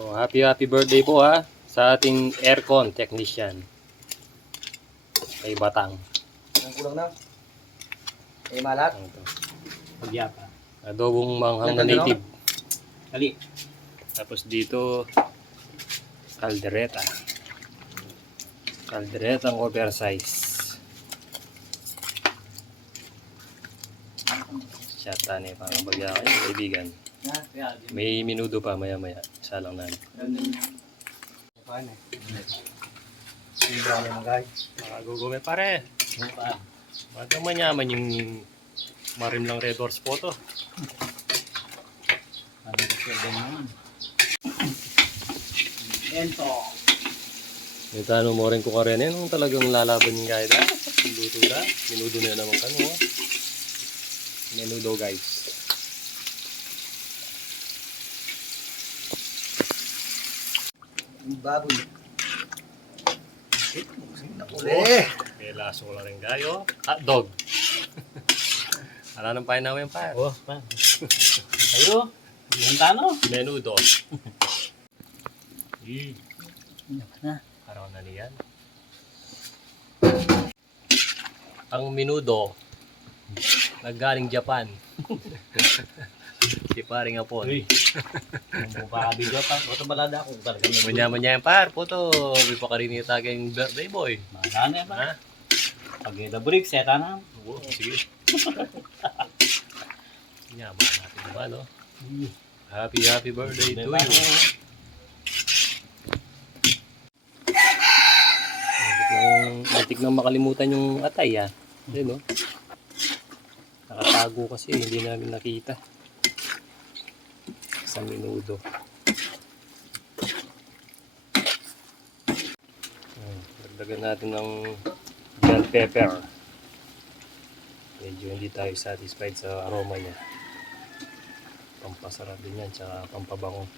Oh, happy birthday po ha sa ating aircon technician. Kay Batang. Ang kulang na. Malat. Ano to? Pagyapa. Adobong manghang na native. Kali. Tapos dito kaldereta. Kalderetang oversize. Shata ni pang bagya kayo, kaibigan. May minudo pa maya-maya. Isa lang na. Paano eh? Sibra na mga guys. Makagugume pare. Ba't naman yaman yung marim lang Red Horse photo? Ano gusto din naman? Ento. May tanong mo rin ko ka rin nung talagang lalaban yung guide ha? Minudo na. Minudo na naman kano ha? Minudo guys. Ang baboy. Nakuli. May laso ko lang rin kayo. Hotdog. Ano nang pain namin pa? Oh, pa. Ayo. Yung tano. Menudo. Na. Araw na niyan. Ang minudo naggaling Japan. Si paring Apon. Uy. Kung pakabidyo pa. Ito balada ako. Manya-manya yung par. Puto. May pakarini taging birthday boy. Marami pa. Ha? Pag ito break, seta na. Oo, sige. Yaman natin naman, no? Happy birthday to you. Matik nang makalimutan yung atay, ha? Ayun, no? Nakatago kasi, hindi namin nakita. Sa minudo. Dagdagan natin ng bell pepper. Medyo hindi tayo satisfied sa aroma niya. Pampasarap din yan, tsaka pampabango.